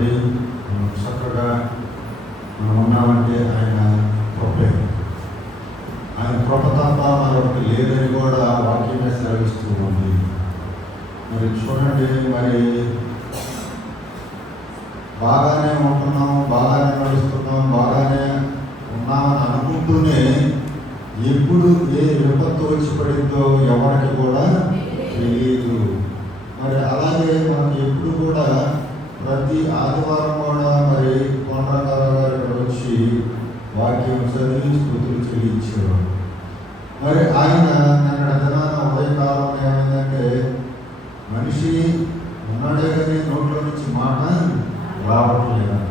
నిలబడి చక్కగా మనం ఉన్నామంటే ఆయన కృపే. ఆయన కృప తప్ప మరొకటి లేదని కూడా వాక్యమే సెలవిస్తూ ఉంది. మరి చూడండి, మరి బాగానే ఉంటున్నాం, బాగానే నడుస్తున్నాం, బాగానే ఉన్నామని అనుకుంటూనే ఎప్పుడు ఏ విపత్తు వచ్చి పడిందో ఎవరికి కూడా తెలియదు. మరి అలాగే మనకి ఎప్పుడు కూడా ప్రతి ఆదివారం కూడా మరి కొండరావు గారు ఇక్కడ వచ్చి వాక్యం చదివి స్తుతులు చెల్లించేవారు. మరి ఆయన నిన్న దినాన ఉదయకాలం ఏమైందంటే, మనిషి ఉన్నాడే కానీ నోట్లో నుంచి మాట రావట్లేదన్న.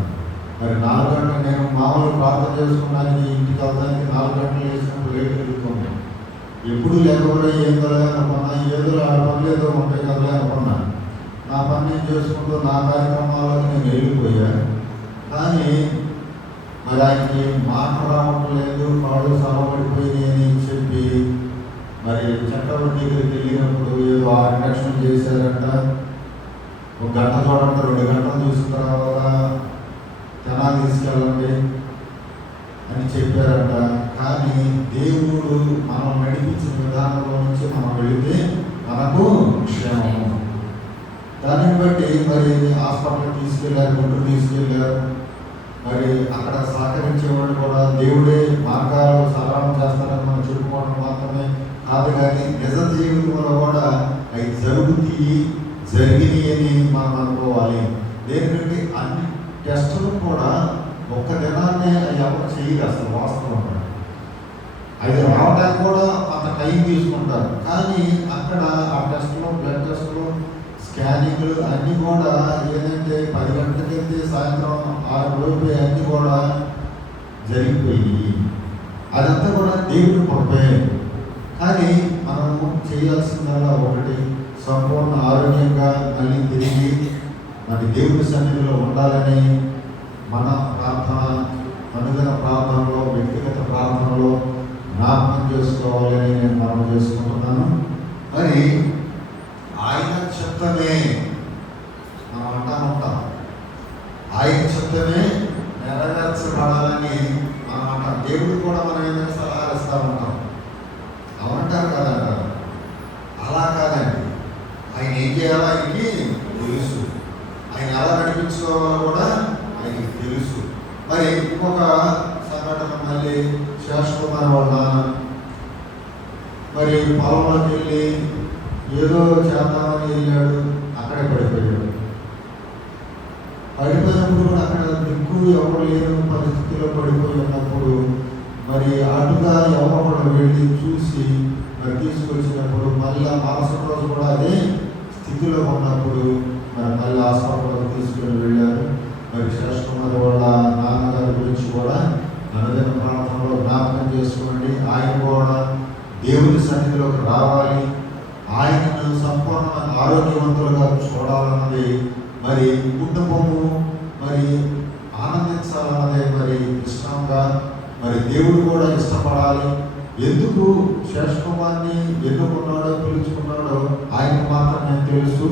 మరి 4 గంటలు నేను మామూలు ప్రార్థన చేసుకున్నానికి ఇంటికి వెళ్తానికి 4 గంటలు వేసినప్పుడు లేట్ జరుగుతుంది. ఎప్పుడు లేకపోతే ఏం కలగాలనుకున్నా, ఏదో ఆ పనులు ఏదో ఉంటాయి కదలేనుకున్నా, నా పని నేను చేసుకుంటూ నా కార్యక్రమాలకు నేను వెళ్ళిపోయాను. కానీ మరి ఆయనకి మాట రావటం లేదు, కాళ్ళు సరబడిపోయింది అని చెప్పి మరి చక్రవర్తి దగ్గరికి వెళ్ళినప్పుడు ఏదో ఆకర్షణ చేశారంట. 1 గంట చూడండి, 2 గంటలు చూసిన తర్వాత జనాలు తీసుకెళ్ళండి అని చెప్పారంట. కానీ దేవుడు మనం నడిపించిన విధానంలో నుంచి మనం వెళితే మనకు క్షేమము. దానిని బట్టి మరి హాస్పిటల్కి తీసుకెళ్ళారు, గుంటూరు తీసుకెళ్ళారు. మరి అక్కడ సహకరించే వాళ్ళు కూడా దేవుడే మార్గాలు సరళం చేస్తారని మనం చెప్పుకోవడం మాత్రమే కాదు, కానీ నిజ జీవితంలో కూడా అవి జరిగినాయి అని మనం అనుకోవాలి. దేనికంటే అన్ని టెస్టులు కూడా ఒక్క దినాన్నే అవి ఎవరు చేయరు అసలు వాస్తవం. అది రావడానికి కూడా అంత టైం తీసుకుంటారు. కానీ అక్కడ ఆ టెస్టులు, బ్లడ్ టెస్టులు, స్కానింగ్లు అన్నీ కూడా ఏదంటే 10 గంటలకి వెళ్తే సాయంత్రం 6 లోపు అన్నీ కూడా జరిగిపోయి అదంతా కూడా దేవుడి కృపే. కానీ మనము చేయాల్సిందల్లా ఒకటి, సంపూర్ణ ఆరోగ్యంగా మళ్ళీ తిరిగి మరి దేవుడి సన్నిధిలో ఉండాలని మన ప్రార్థన, అనుదిన ప్రార్థనలో, వ్యక్తిగత ప్రార్థనలో జ్ఞాపకం చేసుకోవాలని నేను మనం చేసుకుంటున్నాను. మరి ఆయన చిత్తమే మనం అంటా ఉంటాం, ఆయన చిత్తమే నెరవేర్చబడాలని మనం అంటాం. దేవుడు కూడా మనం ఏదైనా సలహాలు ఇస్తూ ఉంటాం, అవునంటారు కదంటారు. అలా కాదండి, ఆయన ఏం చేయాలో ఆయనకి తెలుసు, ఆయన ఎలా నడిపించుకోవాలో కూడా ఆయనకి తెలుసు. మరి ఇంకొక సంఘటన, మళ్ళీ శేషకుమార్ వాళ్ళ నాన్న మరి పొలంలోకి వెళ్ళి ఏదో చేద్దామని వెళ్ళాడు, అక్కడే పడిపోయాడు. పడిపోయినప్పుడు కూడా అక్కడ దిక్కు ఎవరు లేని పరిస్థితిలో పడిపోయి ఉన్నప్పుడు మరి అటుగా ఎవరు వెళ్ళి చూసి మరి తీసుకొచ్చినప్పుడు మళ్ళీ మరుసటి రోజు కూడా అదే స్థితిలో ఉన్నప్పుడు మరి మళ్ళీ హాస్పిటల్కి తీసుకుని వెళ్ళారు. మరి శేషకుమార్ వాళ్ళ నాన్నగారి గురించి కూడా అనుదిన ప్రాంతంలో జ్ఞాపకం చేసుకోండి. ఆయన కూడా దేవుని సన్నిధిలోకి రావాలి, ఆయనను సంపూర్ణమైన ఆరోగ్యవంతులుగా చూడాలన్నది మరి కుటుంబము మరి ఆనందించాలన్నదే మరి ఇష్టంగా మరి దేవుడు కూడా ఇష్టపడాలి. ఎందుకు శేషకుమార్ని ఎన్నుకున్నాడో పిలుచుకున్నాడో ఆయనకు మాత్రమే తెలుసు.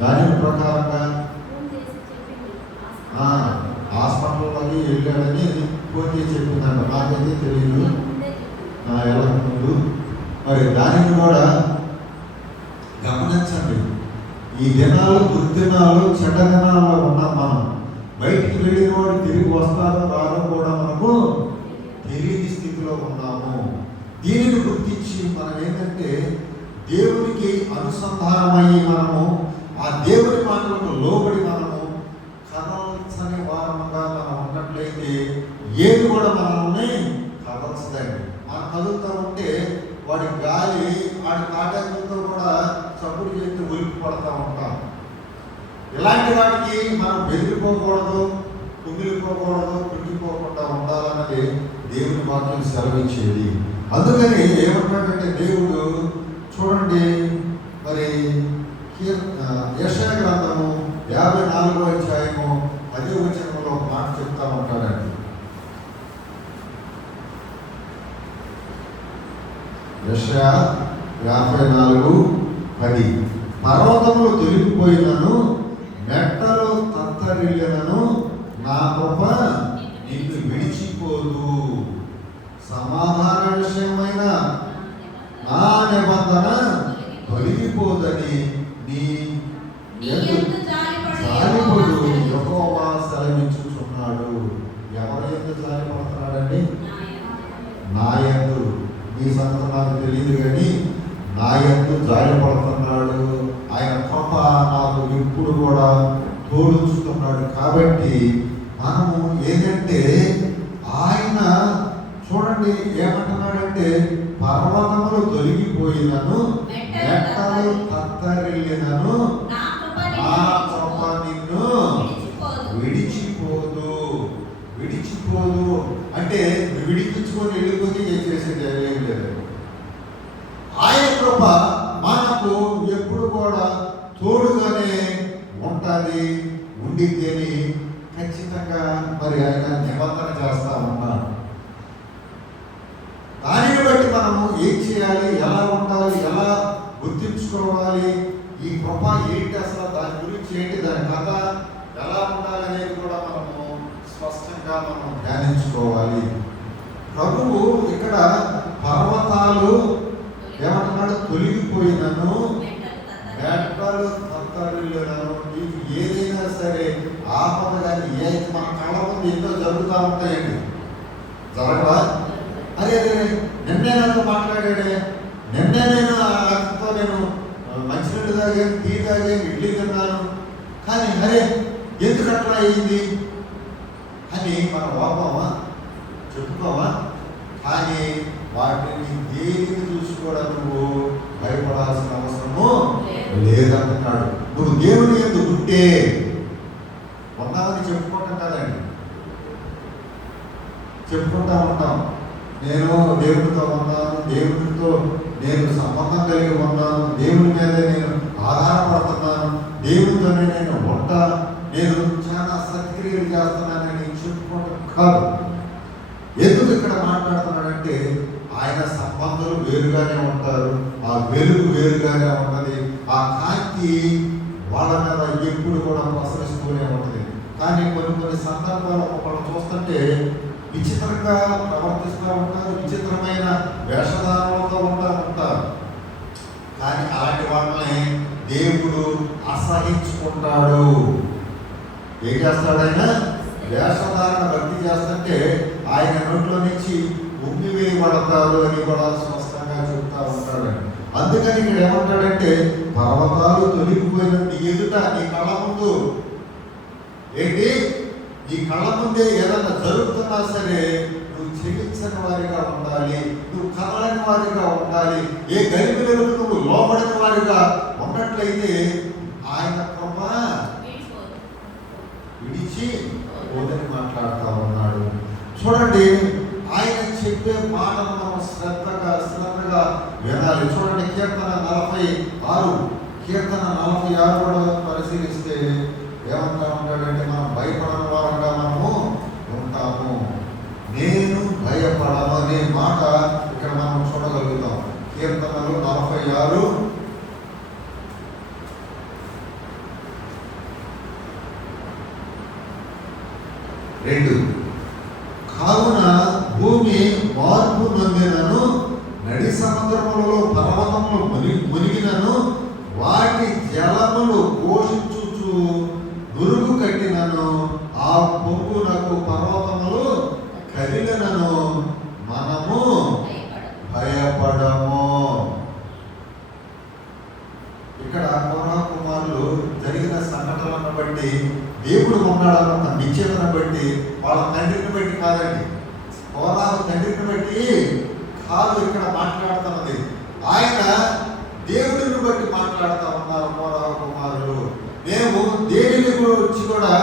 దాని ప్రకారంగా హాస్పిటల్లోకి వెళ్ళాడని ఫోన్ చేసి చెప్పిందంట, నాకైతే తెలియదు ఎలా ముందు. మరి దానిని కూడా గమనించండి. ఈ దినాలు దుర్దినాలు, చెడ్డ దినాల్లో ఉన్నాం మనం. బయటికి వెళ్ళిన వాడు తిరిగి వస్తారో రారో కూడా మనకు తెలియని స్థితిలో ఉన్నాము. దీనిని గుర్తించి మనం ఏంటంటే దేవునికి అనుసంధానమయ్యి మనము ఆ దేవుని మాటలకు లోబడి మనము కదల్చని వారముగా మనం ఉన్నట్లయితే ఏది కూడా మనల్ని కదల్చదండి. మనం కదులుతూ ఉంటే వాడి గాలి వాడి కాటంతో కూడా చప్పుడు చేస్తూ ఉలికి పడుతూ ఉంటాం. ఇలాంటి వాటికి మనం బెదిరిపోకూడదు, కుమిలిపోకూడదు, కుంగిపోకుండా ఉండాలన్నది దేవుని వాక్యం సెలవిచ్చేది. అందుకని ఏమంటాడంటే దేవుడు చూడండి, మరి యెషయా గ్రంథము 54వ అధ్యాయము 10వ వచనంలో ఒక మాట చెప్తా ఉంటాడండి. యెషయా 54:10 పర్వతములు తొలగిపోయినను మెట్టలు తత్తరి తత్తరిల్లినను నా కృప నిన్ను విడిచిపోదు. సమాధాన విషయమైన నా నిబంధన తొలగిపోదని నీ జాలిపడు యెహోవా సెలవించుచున్నాడు. ఎవరి యందు జాలిపడుతున్నాడండి? నా యందు. మీ సంగతి నాకు తెలియదు కానీ నా యందు జాలిపడుతున్నాడు. ఆయన కృప నాకు ఇప్పుడు కూడా తోడుచుతున్నాడు. కాబట్టి మనము ఏంటంటే ఆయన చూడండి ఏమంటున్నాడంటే పర్వతములు తొలగిపోయినను మెట్టలు తత్తరిల్లినను నా కృప నిన్ను విడిచిపోదు. విడిచిపోదు అంటే విడిపించుకొని వెళ్ళిపోతే చేసేది ఏం లేదు. ఆయన కృప మనకు ఎప్పుడు కూడా తోడుగానే ఉంటుంది, ఉండిద్ది అని ఖచ్చితంగా మరి ఆయన నిబంధన చేస్తా ఉన్నాడు. దానిని బట్టి మనము ఏం చేయాలి, ఎలా ఉండాలి, ఎలా గుర్తించుకోవాలి, ఈ కృప ఏంటి, అసలు దాని గురించి ఏంటి, దాని కథ ఎలా ఉండాలి అనేది కూడా మనము స్పష్టంగా మనం ధ్యానించుకోవాలి. ప్రభువు ఇక్కడ పర్వతాలు ఏమంటున్నాడు? తొలగిపోయినను మెట్టలు తత్తరిల్లినను. నీకు ఏదైనా సరే ఆపద కానీ మన కళ్ళ ముందు ఎన్నో జరుగుతూ ఉంటాయండి. జరగవా? అరే అదే నిన్నే నాతో మాట్లాడాడే, నిన్నే నేను అతనితో నేను మంచినీళ్ళు తాగాను, టీ తాగాను, ఇడ్లీ తిన్నాను, కానీ అరే ఎందుకు అట్లా అయింది అని మన వాపమా చెప్పుకోవా? కానీ వాటిని దేనిని చూసి కూడా నువ్వు భయపడాల్సిన అవసరము లేదంటున్నాడు. నువ్వు దేవుని యందు ఉంటే ఉన్నామని చెప్పుకుంటాం కదండి, చెప్పుకుంటా ఉంటాం. నేను దేవుడితో ఉన్నాను, దేవుడితో నేను సంబంధం కలిగి ఉన్నాను, దేవుడి మీదే నేను ఆధారపడుతున్నాను, దేవుడితోనే నేను ఉంటా, నేను చాలా సత్క్రియలు చేస్తున్నానని చెప్పుకోవడం కాదు. ఎందుకు ఇక్కడ మాట్లాడుతున్నాడంటే ఆయన సంబంధాలు వేరుగానే ఉంటారు, ఆ వెలుగు వేరుగానే ఉంటుంది, ఆ కాంతి వాళ్ళ మీద ఎప్పుడు కూడా ప్రసరిస్తూనే ఉంటుంది. కానీ కొన్ని సందర్భాలు ఒకళ్ళు చూస్తుంటే విచిత్రంగా ప్రవర్తిస్తూ ఉంటారు, విచిత్రమైన వేషధారణలతో ఉంటారు. కానీ అలాంటి వాళ్ళని దేవుడు అసహించుకుంటాడు. ఏం చేస్తాడు ఆయన? వేషధారణ భక్తి చేస్తుంటే ఆయన నోట్లో నుంచి ఉమ్మివేయబడతారు అని కూడా స్పష్టంగా చెప్తా ఉంటాడు. అందుకని ఇక్కడ ఏమంటాడంటే పర్వతాలు తొలగిపోయిన నీ ఎదుట, నీ కళ్ళ ముందు ఏంటి, నీ కళ్ళ ముందే ఏదైనా జరుగుతున్నా సరే నువ్వు చెల్లించని వారిగా ఉండాలి, నువ్వు కదలని వారిగా ఉండాలి, ఏ గరిపిలకు నువ్వు లోబడిన వారిగా ఉన్నట్లయితే ఆయన కృప విడిచి పోదని మాట్లాడుతూ ఉన్నాడు. చూడండి ఆయన చెప్పే మాటను మనం శ్రద్ధగా వినాలి. చూడండి కీర్తన 46 కూడా పరిశీలిస్తే ఏమంటా ఉంటాడంటే మనం భయపడని వారంగా మనము ఉంటాము. నేను భయపడను అనే మాట ఇక్కడ మనం చూడగలుగుతాం. కీర్తనలు 46:2 కావున భూమి మార్పు నొందినను, నడి సముద్రములలో పర్వతములు మునిగినను, వాటి జలములు పోషించుచు నురుగు కట్టినను, ఆ పొంగునకు పర్వతములు కదిలినను, మనము భయపడము. ఇక్కడ కోరహ కుమారులు జరిగిన సంఘటనలను బట్టి దేవుడు ఉన్నాడన్న నిశ్చయతను బట్టి వాళ్ళ తండ్రిని బట్టి కాదండి, కోరహ తండ్రిని బట్టి కాదు ఇక్కడ మాట్లాడుతున్నది. ఆయన దేవుడిని బట్టి మాట్లాడుతూ ఉన్నారు కోరహ కుమారులు. మేము దేవుని గురించి కూడా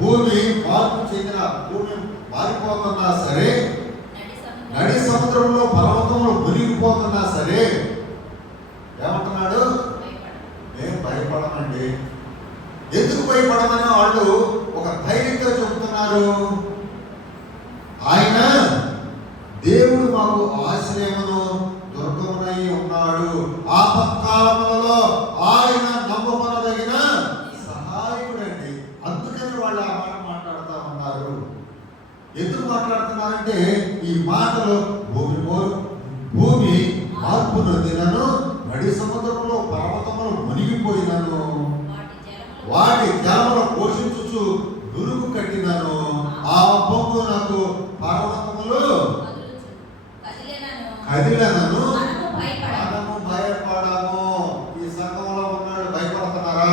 భూమి మార్పు చెందిన, భూమి మారిపోతున్నా సరే, నడి సముద్రంలో పర్వతంలో మునిగిపోతున్నా సరే ఏమంటున్నాడు? మేము భయపడమండి. ఎందుకు భయపడమని వాళ్ళు ఒక ధైర్యంగా చెబుతున్నారు. ఆయన దేవుడు మాకు ఆశ్రయమును దుర్గమునై ఉన్నాడు, ఆపత్కాలములలో ఆయన నమ్మకదగిన సహాయకుడండి. అందుకని వాళ్ళు ఎందుకు మాట్లాడుతున్నానంటే ఈ మాటలు భూమి మార్పు నొందినను, నడి సముద్రంలో పర్వతములు మునిగిపోయినను, వాటి జలములు పోషించుచు నురుగు కట్టినను, ఆ పొంగునకు పర్వతములు కదిలినను, మనము భయపడము. ఈ సంఘంలో ఉన్నాడు, భయపడుతున్నారా?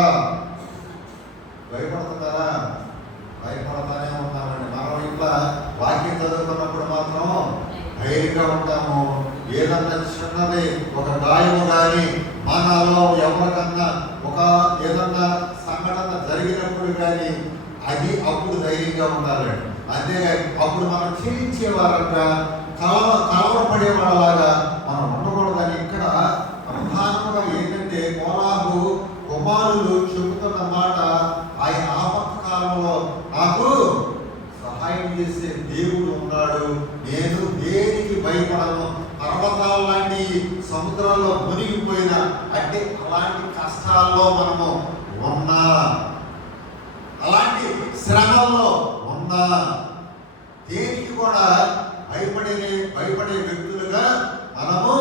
భయపడుతున్నారా? భయపడతానే ఉన్నామండి. మనం ఇట్లా వాక్యం చదువుకున్నప్పుడు మాత్రం ధైర్యంగా ఉంటాము. ఏదన్నా చిన్నది ఒక గాయము కానీ మనలో ఎవరికన్నా ఒక ఏదన్నా సంఘటన జరిగినప్పుడు కానీ అది అప్పుడు ధైర్యంగా ఉండాలండి. అంతేగాని అప్పుడు మనం క్షీణించే వారంగా కలవరపడే వాళ్ళలాగా మనం ఉండకూడదని ఇక్కడ ప్రధానంగా ఏంటంటే కోలాహు కుమారులు చెబుతున్న మాట, ఆయన ఆపత్త కాలంలో నాకు సహాయం చేసే దేవుడు ఉన్నాడు, నేను దేనికి భయపడను. పర్వతాల లాంటి సముద్రాల్లో మునిగిపోయిన అంటే అలాంటి కష్టాల్లో మనము ఉన్నా, అలాంటి శ్రమల్లో ఉన్నా దేనికి కూడా భయపడే వ్యక్తులుగా మనము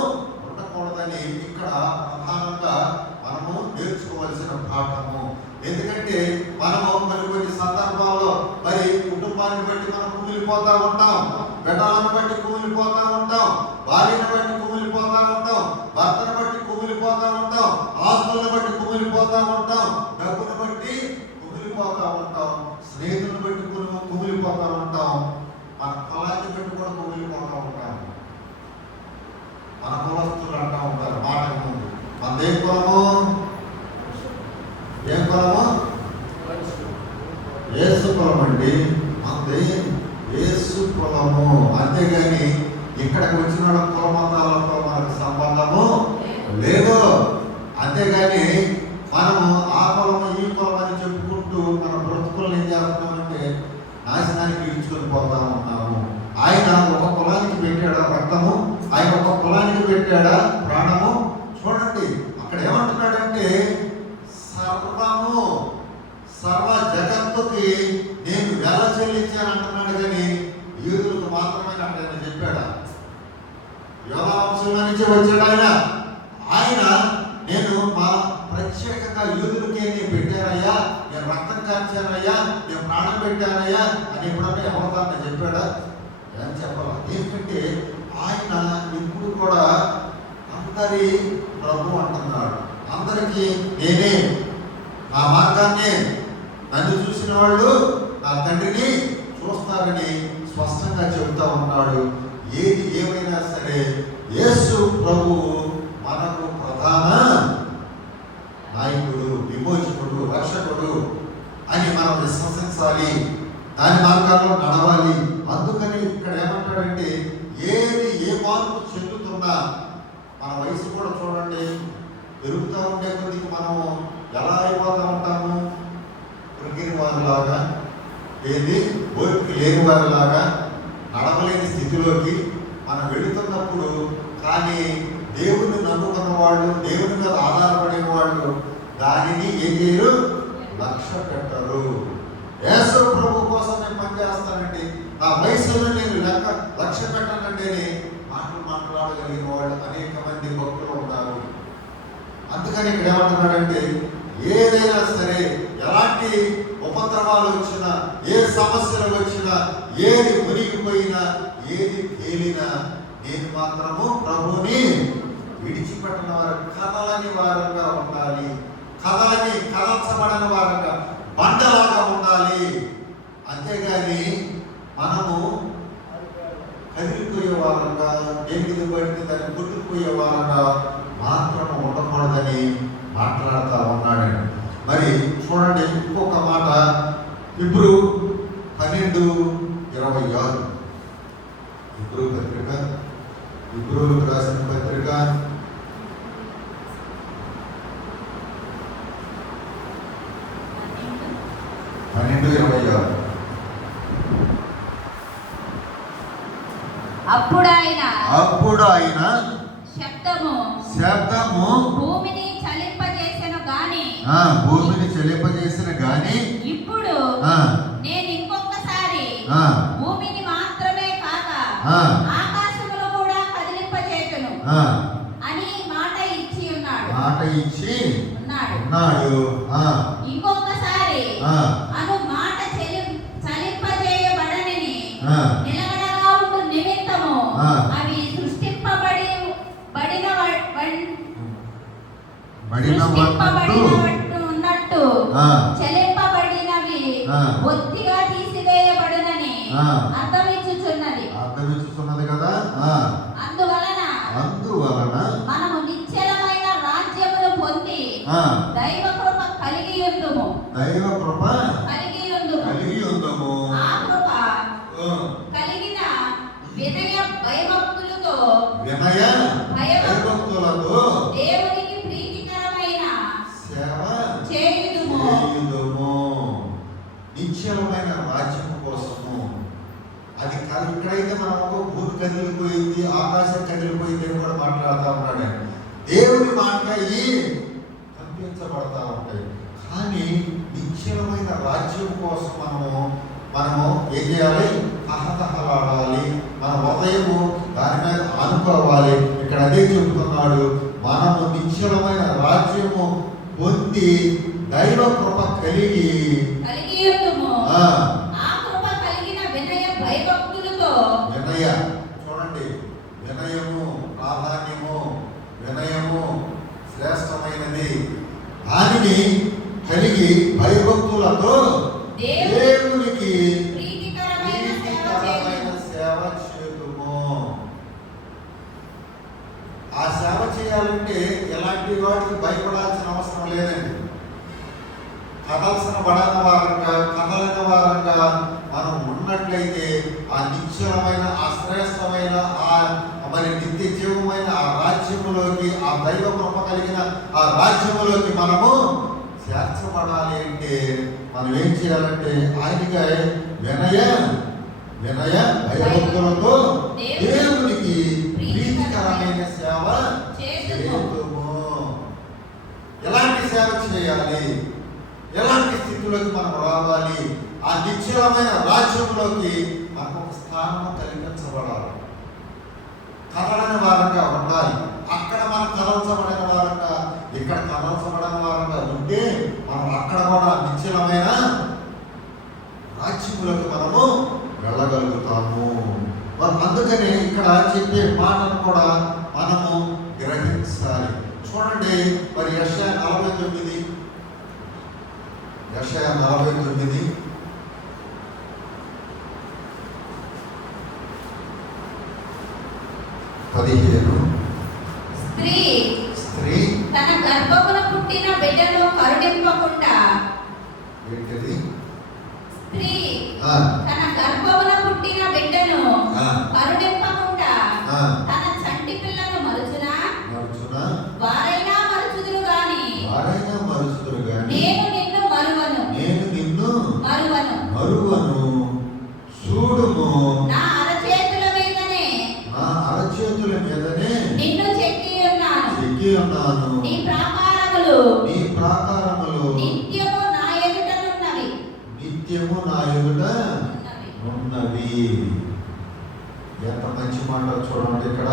ఉండకూడదని ఇక్కడ ప్రధానంగా మనము నేర్చుకోవలసిన పాఠము. ఎందుకంటే మనము కొన్ని సందర్భాల్లో మరి కుటుంబాన్ని బట్టి మనం కుమిలిపోతా ఉంటాం, బిడ్డలను బట్టి కుమిలిపోతా ఉంటాం, భార్యను బట్టి కుమిలిపోతా ఉంటాం, భర్తను బట్టి కుమిలిపోతా ఉంటాం, ఆస్తులను బట్టి కుమిలిపోతా ఉంటాం, డబ్బును బట్టి కుమిలిపోతా ఉంటాం, స్నేహితులను బట్టి కుమిలిపోతా ఉంటాం, మన కులాన్ని బట్టి కూడా కుమిలిపోతా ఉంటాం. మన కులస్తులు అంటా ఉంటారు మాట ముందు, మనదే కులము, ఏ కులము? యేసు కులం అండి, మనది యేసు కులము. అంతేగాని ఇక్కడికి వచ్చిన వాళ్ళ కుల మతాలతో మనకు సంబంధము లేదు. అంతేగాని మనము ఆ కులము ఈ కులం అని చెప్పుకుంటూ మన బ్రతుకులను ఏం చేస్తున్నామంటే నాశనానికి ఈడ్చుకొని పోతా ఉన్నాము. ఆయన ఒక కులానికి పెట్టాడా రక్తము, ఆయన ఒక కులానికి పెట్టాడా ప్రాణము? చూడండి అక్కడ ఏమంటున్నాడంటే సర్వ జగత్తుకి నేను వెల చెల్లించాను అంటున్నాడు. కానీ యూదులకు మాత్రమే అక్కడ చెప్పాడా? యోధా వంశంలో నుంచి వచ్చాడు ఆయన నేను మా ప్రత్యేకంగా యూదులకి నేను పెట్టానయ్యా, నేను రక్తం కాల్చానయ్యా, నేను ప్రాణం పెట్టానయ్యా అని ఎప్పుడన్నా ఎవరికన్నా చెప్పాడా? ఏం చెప్పాలా? ఎందుకంటే ఆయన ఇప్పుడు కూడా అందరి ప్రభు అంటున్నాడు. అందరికీ నేనే, నా మార్గాన్ని నన్ను చూసిన వాళ్ళు నా తండ్రిని చూస్తారని స్పష్టంగా చెబుతా ఉన్నాడు. ఏది ఏమైనా సరే యేసు ప్రభువు మనకు ప్రధాన నాయకుడు, విమోచకుడు, రక్షకుడు అని మనం విశ్వసించాలి, దాని మార్గాల్లో నడవాలి. అందుకని ఇక్కడ ఏమంటాడంటే ఏది ఏ మార్పు చెందుతున్నా మన వయసు కూడా చూడండి పెరుగుతూ ఉండే కొద్దికి మనము ఎలా అయిపోతూ ఉంటాము? పురిగిన వారిలాగా, ఏది ఓపిక లేని వారిలాగా, నడవలేని స్థితిలోకి మనం వెళుతున్నప్పుడు, కానీ దేవుని నమ్ముకున్న వాళ్ళు, దేవుని మీద ఆధారపడే వాళ్ళు దానిని ఏం చేయరు? లక్ష్య పెట్టరు. యేసు ప్రభు కోసం నేను పనిచేస్తానండి, నా వయసులో నేను లక్ష్య పెట్టనంటేనే మాట్లాడగలిగిన వాళ్ళు అనేక మంది భక్తులు ఉన్నారు. అందుకని ఇక్కడ ఏమంటున్నాడంటే ఏదైనా సరే, ఎలాంటి ఉపద్రవాలు వచ్చినా, ఏ సమస్యలు వచ్చినా, ఏది మునిగిపోయినా, ఏది తేలినా నేను మాత్రము ప్రభుని విడిచిపెట్టిన వారు కదలని వారంగా ఉండాలి, కదల్చబడని వారంగా బండలాగా ఉండాలి. అంతేగాని మనము కదిలిపోయే వారంగా, దేనికి పడితే దాన్ని కొట్టుకుపోయే వారంగా మాత్రం ఉండకూడదని మాట్లాడుతూ ఉన్నాడండి. మరి చూడండి ఇంకొక మాట, ఇప్పుడు 12:26 ఇబ్రూలకు రాసిన పత్రిక 12:26. అప్పుడు ఆయన శబ్దము భూమిని చలింపజేసెను గాని ఇప్పుడు నేను ఇంకొకసారి భూమిని ఆ. ఆకాశమును కూడా కదిలింపచేయును ఆ. అని మాట ఇచ్చి ఉన్నాడు. మాట ఇచ్చి ఉన్నాడు. ఉన్నాడు. ఆ. ఇంకొకసారి ఆ. అను మాట చలింపజేయబడనని ఆ. నిలకడగా ఉండు నిమిత్తము ఆ. అవి ఉన్నట్టు ఆ. చలింపబడినవి ఆ. బొత్తిగా తీసివేయబడునని ఆ. అర్థమిచ్చుచున్నది కదా. ఆ. అందువలన మనము నిశ్చలమైన రాజ్యమును పొంది ఆ. దైవ కృప కలిగి ఉందుము. ఆ కృప కలిగిన వినయ భయభక్తులతో దేవునికి ప్రీతికరమైన సేవ చేయుదుము. నిశ్చలమైన రాజ్యం కోసము. అది ఇక్కడైతే మనకు భూమి కదిలిపోయింది, ఆకాశం కదిలిపోయింది అని కూడా మాట్లాడుతూ ఉన్నాడు. దేవుని మాట కల్పించబడతా ఉంటాయి. కానీ నిశ్చలమైన రాజ్యం కోసం మనము ఏం చేయాలి? హహతహలాడాలి. మన హృదయము దాని మీద అనుకోవాలి. ఇక్కడ అదే చెబుతున్నాడు, మనము నిశ్చలమైన రాజ్యము పొంది దైవ కృప కలిగి ఉందుము. ఆ కృప కలిగిన వినయ భయభక్తులతో. చూడండి, వినయము ప్రాధాన్యము, వినయము శ్రేష్టమైనది. దానిని కలిగి భయభక్తులతో దేవునికి ప్రీతికరమైన సేవ చేయుదుము. ఆ సేవ చేయాలంటే ఎలాంటి వాటికి భయపడాల్సిన అవసరం లేదండి. కదల్సిన కదలని వారంగా మనం ఉన్నట్లయితే ఆ నిశ్చలమైన, ఆ శ్రేష్టమైన, ఆ మరి నిత్య జీవమైన ఆ రాజ్యములోకి, ఆ దైవ కృప కలిగిన ఆ రాజ్యములోకి మనము చేర్చబడాలి. అంటే మనం ఏం చేయాలంటే ఆయనగా వినయ భయభక్తులతో దేవునికి ప్రీతికరమైన సేవ చేయుదుము. ఎలాంటి సేవ చేయాలి? ఎలాంటి స్థితిలోకి మనం రావాలి? ఆ నిశ్చలమైన రాజ్యంలోకి మనకు ఒక స్థానం కల్పించబడాలి. కదలని వారంగా ఉండాలి. అక్కడ మనం కదల్చబడిన వారంగా, ఇక్కడ కదల్చబడిన వారంగా ఉంటే మనం అక్కడ కూడా నిశ్చలమైన రాజ్యములకు మనము వెళ్ళగలుగుతాము. మరి అందుకని ఇక్కడ చెప్పే మాటను కూడా మనము గ్రహించాలి. చూడండి, మరి యెషయా 49 15. స్త్రీ తన గర్భమున పుట్టిన బిడ్డను కరుణింపకుండా. ఏంటది? స్త్రీ తన గర్భమున పుట్టిన బిడ్డను కరుణింపకుండా తన చంటి పిల్లను మరుచునా? వారైనా మరుచుదురు గాని నేను నిన్ను మరువను. చూడుము, నా అరచేతుల మీదనే నిన్ను చెక్కి ఉన్నాను. నీ ప్రాకారములు నిత్యము నా ఎదుట ఉన్నవి. ఎంత మంచి మాట చూడండి. ఇక్కడ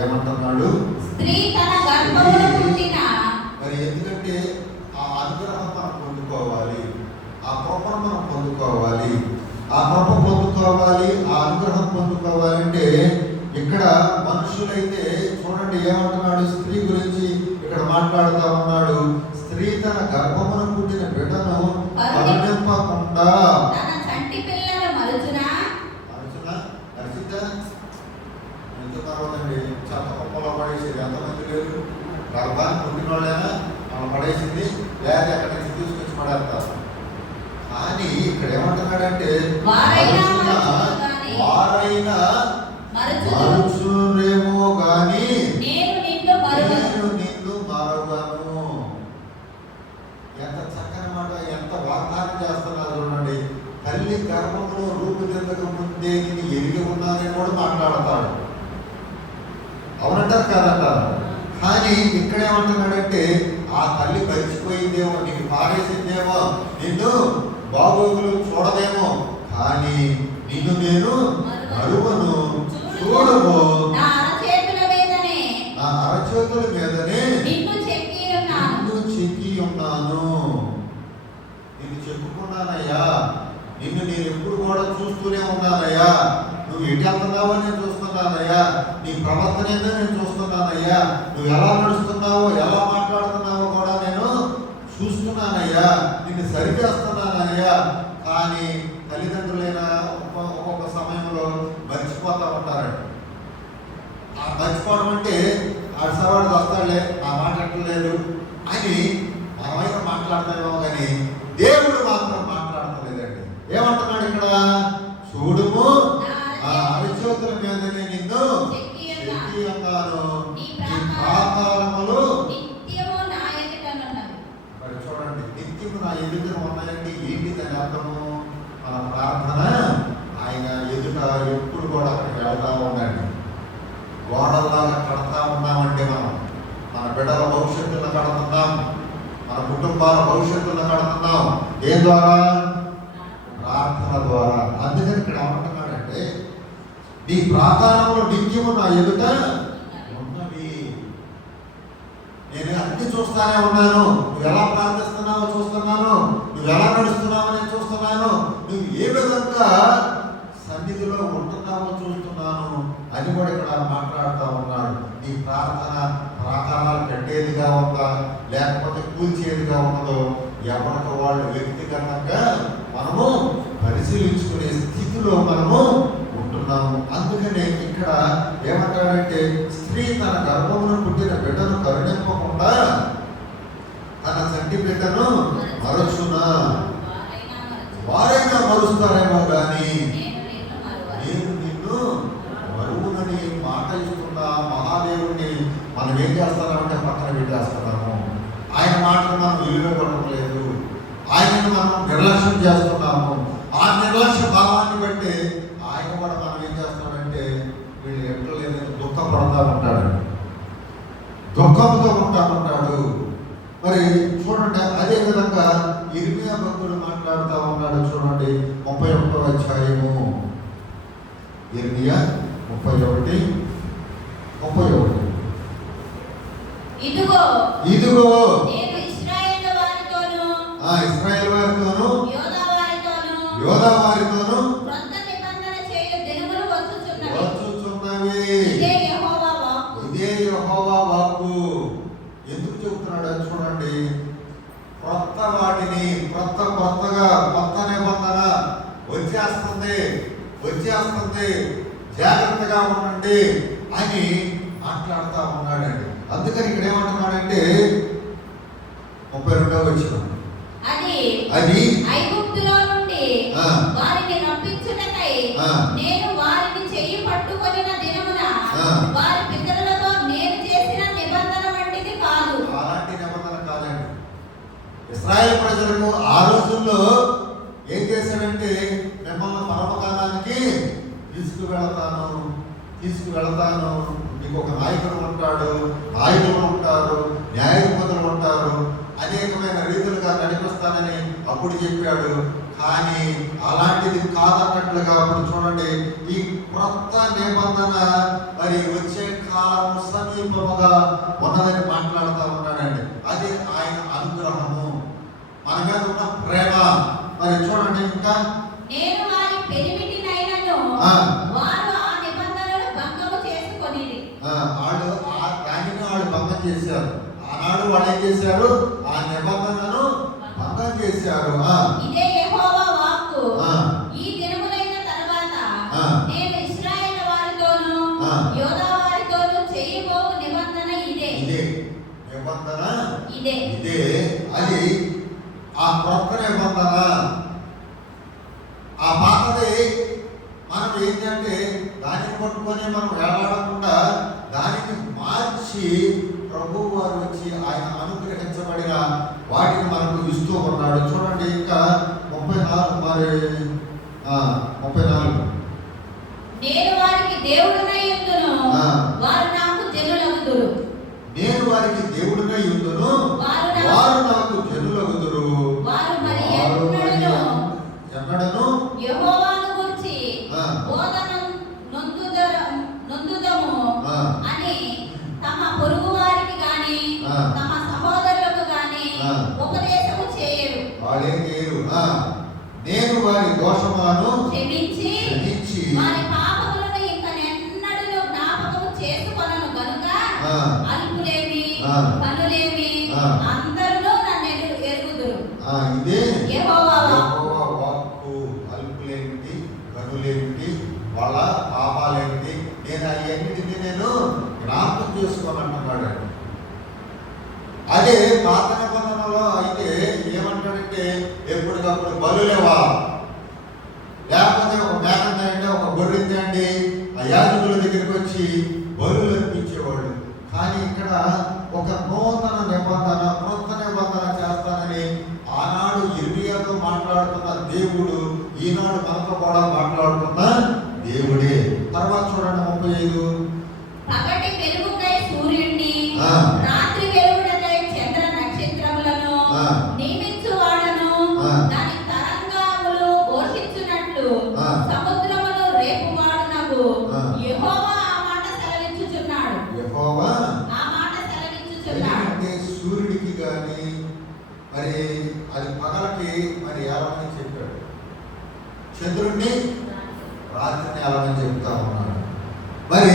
ఏమంటున్నాడు? స్త్రీ తన గర్భమున పుట్టిన. మరి ఎందుకంటే ఆ అనుగ్రహం మనం పొందుకోవాలి, ఆ కృపను మనం పొందుకోవాలి. ఆ కృప పొందుకోవాలి, ఆ అనుగ్రహం పొందుకోవాలంటే ఇక్కడ మనుషులైతే చూడండి ఏమంటున్నాడు? స్త్రీ గురించి ఇక్కడ మాట్లాడుతూ ఉన్నాడు. స్త్రీ తన గర్భమున పుట్టిన బిడ్డను కరుణింపకుండా తన చంటి పిల్లను మరుచునా? ఎందుకండి చెత్త కుప్పలో పడేసేది ఎంతమంది లేరు? గర్భాన్ని పుట్టిన వాళ్ళైనా మనం పడేసింది, లేదా ఎక్కడి నుంచి తీసుకొచ్చి పడేస్తారు. కానీ ఇక్కడ ఏమంటున్నాడంటే వారైనా మరుచురేమో గాని నేను నిన్ను మరువను. ఎంత చక్కని మాట, ఎంత వాగ్దానం చేస్తున్నారు చూడండి. తల్లి గర్భంలో రూపుదిద్దక ముందే నేను ఎరిగి ఉన్నానని కూడా మాట్లాడతాడు. అవునంటారు కాదంటారు. కానీ ఇక్కడ ఏమంటున్నాడంటే ఆ తల్లి మరిచిపోయిందేమో, నీకు పారేసిందేమో, నిన్ను బాగోగులు చూడదేమో, కానీ నిన్ను నేను మరువను. నేను ఎప్పుడు కూడా చూస్తూనే ఉన్నానయ్యా. నువ్వు ఎటు వెళ్తున్నావో నేను చూస్తున్నానయ్యా. నీ ప్రవర్తన ఏదో నేను చూస్తున్నానయ్యా. నువ్వు ఎలా నడుస్తున్నావో ఎలా మాట్లాడుతున్నావో కూడా నేను చూస్తున్నానయ్యా. నిన్ను సరిచేస్తున్నానయ్యా. కానీ తల్లిదండ్రులైనా ఒక్కొక్క సమయంలో మర్చిపోతూ ఉంటారండి. ఆ మర్చిపోవడం అంటే ఆడు సవాడు వస్తాడులే, ఆ మాట్లాడలేదు అని మనమైనా మాట్లాడతామేమో, కానీ దేవుడు మాత్రం మాట్లాడతలేదండి. ఏమంటున్నాడు ఇక్కడ? చూడుము, ఆ అరిచేతుల మీదనే నిన్ను చెక్కి ఉన్నాను, నీ పాపాలములు మరి చూడండి, నిత్యము నా ఎదుట ఉన్నాయండి. ఏంటి దాని అర్థము? మన ప్రార్థన ఆయన ఎదుట ఎప్పుడు కూడా అక్కడికి వెళ్తా ఉండండి. గోడల్లాగా కడతా ఉన్నామంటే మనం మన బిడ్డల భవిష్యత్తులో కడుతున్నాం, మన కుటుంబాల భవిష్యత్తులో కడుతున్నాం. దేని ద్వారా? ప్రార్థన ద్వారా. అందుకని ఇక్కడ ఏమంటున్నాడంటే, నీ ప్రాకారంలో నిత్యము నా ఎదుట ఉన్నవి. నేను అన్ని చూస్తానే ఉన్నాను. నువ్వు ఎలా ప్రార్థిస్తున్నావో చూస్తున్నాను, నువ్వు ఎలా నడుస్తున్నావో నేను చూస్తున్నాను, నువ్వు ఏ విధంగా సన్నిధిలో ఉంటున్నావో చూస్తున్నాను అని కూడా ఇక్కడ మాట్లాడుతూ ఉన్నాడు. నీ ప్రార్థన ప్రాకారాలు కట్టేదిగా ఉందా లేకపోతే కూల్చేదిగా ఉన్నదో ఎవరికి వాళ్ళు వ్యక్తిగతంగా మనము పరిశీలించుకునే స్థితిలో మనము ఉంటున్నాము. అందుకనే ఇక్కడ ఏమంటాడంటే, స్త్రీ తన గర్భమును పుట్టిన బిడ్డను కరుణింపకుండా తన చంటి బిడ్డను మరచునా? వారైనా మరుస్తారేమో కానీ నేను నిన్ను మరువునని మాట ఇస్తున్న మహాదేవుడిని మనం ఏం చేస్తున్నామంటే పక్కన పెట్టేస్తున్నాము. ఆయన మాటను మనం విలువపడడం లేదు. ఆయనను మనం నిర్లక్ష్యం చేస్తున్నాము. ఆ నిర్లక్ష్య భావాన్ని బట్టి ఆయన కూడా మనం ఏం చేస్తామంటే వీళ్ళు ఎట్లా లేదని దుఃఖపడతా ఉంటాడు, దుఃఖంతో ఉంటాడు. మరి చూడండి, అదే విధంగా ఇర్మియా భక్తుడు మాట్లాడుతూ ఉన్నాడు. చూడండి 31వ అధ్యాయము, ఇర్మియా 31:31. ఇదిగో నేను ఇశ్రాయేలు వారితోను యోధా వారితోను క్రొత్త నిబంధన చేయు దినములు వచ్చుచున్నవి. ఇదే యెహోవా వాక్కు. ఇదే యెహోవా వాక్కు. ఎందుకు చెబుతున్నాడు అని చూడండి. క్రొత్త వాటిని కొత్తగా కొత్త నిబంధన వచ్చేస్తుంది, జాగ్రత్తగా ఉండండి అని మాట్లాడుతూ ఉన్నాడండి. అందుకని ఇక్కడ ఏమంటున్నాడంటే 32వ వచనం, అది ఐగుప్తులో నుండి వారిని రప్పించుటకై నేను వారిని చెయ్యి పట్టుకొనిన దినమున వారి పితరులతో నేను చేసిన నిబంధన వంటిది కాదు. అలాంటి నిబంధన కాదండి. ఇశ్రాయేలు ప్రజలకు ఆ రోజుల్లో ఏం చేశాడంటే, మిమ్మల్ని పరమకాలానికి తీసుకువెళతాను, మీకు ఒక నాయకుడు ఉంటాడు, నాయకులు ఉంటారు, న్యాయాధిపతులు ఉంటారు, అనేకమైన రీతులుగా నడిపిస్తానని అప్పుడు చెప్పాడు. కానీ అలాంటిది కాదన్నట్లుగా అప్పుడు చూడండి, ఈ క్రొత్త నిబంధన మరి వచ్చే కాలం సమీపముగా ఉన్నదని మాట్లాడుతూ ఉన్నాడండి. అది ఆయన అనుగ్రహము, మన మీద ఉన్న ప్రేమ. మరి చూడండి, ఇంకా నేను వారి పెనిమిటినైనను వారు ఆ నిబంధనను భంగము చేసుకొనిరి. వాళ్ళు వాళ్ళు భంగం చేశారు. ఆనాడు వాళ్ళు ఏం చేశారు? ఆ నిబంధనను భంగం చేశారు. ఇదే యెహోవా వాక్కు. ఈ దినములైన తరువాత నేను ఇశ్రాయేలు వారితోను యోధా వారితోను చేయబోవు నిబంధన ఇదే. అది ఆ క్రొత్త నిబంధన. ఆ పాతది మనం ఏంటంటే దానిని పట్టుకొని మనం వేలాడకుండా దానిని మార్చి ప్రభువు వారు వచ్చి ఆయన అనుగ్రహించబడిన వాటిని మనకు ఇస్తూ ఉన్నాడు. చూడండి, ఇంకా 34 నేను వారికి దేవుడనై యుందును, వారు నాకు జనులగుదురు. నేను వారికి దేవుడనై యుందును, వారు నాకు జనులగుదురు. వారు మరి ఎన్నడను యెహోవాను గురించి బోధను నొందుదము అని తమ పొరుగు వారికి గాని తమ సహోదరులకు గాని ఉపదేశము చేయరు. వాళ్ళేం చేయరు. నేను వారి దోషములను క్షమించి క్షమించి వారి పాపములను ఇంకనెన్నడూ జ్ఞాపకం చేసుకొనను గనుక ఆ. అల్పులేమి ఆ. పనులేమి ఆ. అందరూ నన్ను ఎరుగుదురు. ఇదే యెహోవా యెహోవా వాక్కు. అల్పులేమిటి, గనులేమిటి, వాళ్ళ పాపాలేమిటి, నేను అవన్నిటిని నేను జ్ఞాపకం చేసుకోనంటున్నాడు. అదే పాత నిబంధనలో అయితే ఏమంటాడంటే ఎప్పటికప్పుడు బలులేవా, లేకపోతే ఒక మేకం తేండి, ఒక గొర్రె తేండి, ఆ యాజకుల దగ్గరికి వచ్చి బలులు అర్పించేవాళ్ళు. కానీ ఇక్కడ ఒక నూతన నిబంధన చేస్తానని ఆనాడు ఇర్మియాతో మాట్లాడుతున్న దేవుడు ఈనాడు మనతో కూడా మాట్లాడుతున్న దేవుడే. తర్వాత చూడండి 35. పగటి వెలుగుకై సూర్యుడిని, ఆ. రాత్రి వెలుగుటకై చంద్ర నక్షత్రములను ఆ. నియమించువాడను, ఆ. దాని తరంగములు ఘోషించున్నట్లు ఆ. సముద్రమును రేపువాడునగు ఆ. యెహోవా ఆ మాట సెలవిచ్చుచున్నాడు. యెహోవా ఆ మాట సెలవిచ్చుచున్నాడు. ఎందుకంటే సూర్యుడికి కానీ మరి అది పగలకి మరి ఎలామని చెప్పాడు, చంద్రుడిని రాత్రిని ఎలామని చెప్తా ఉన్నాడు. మరి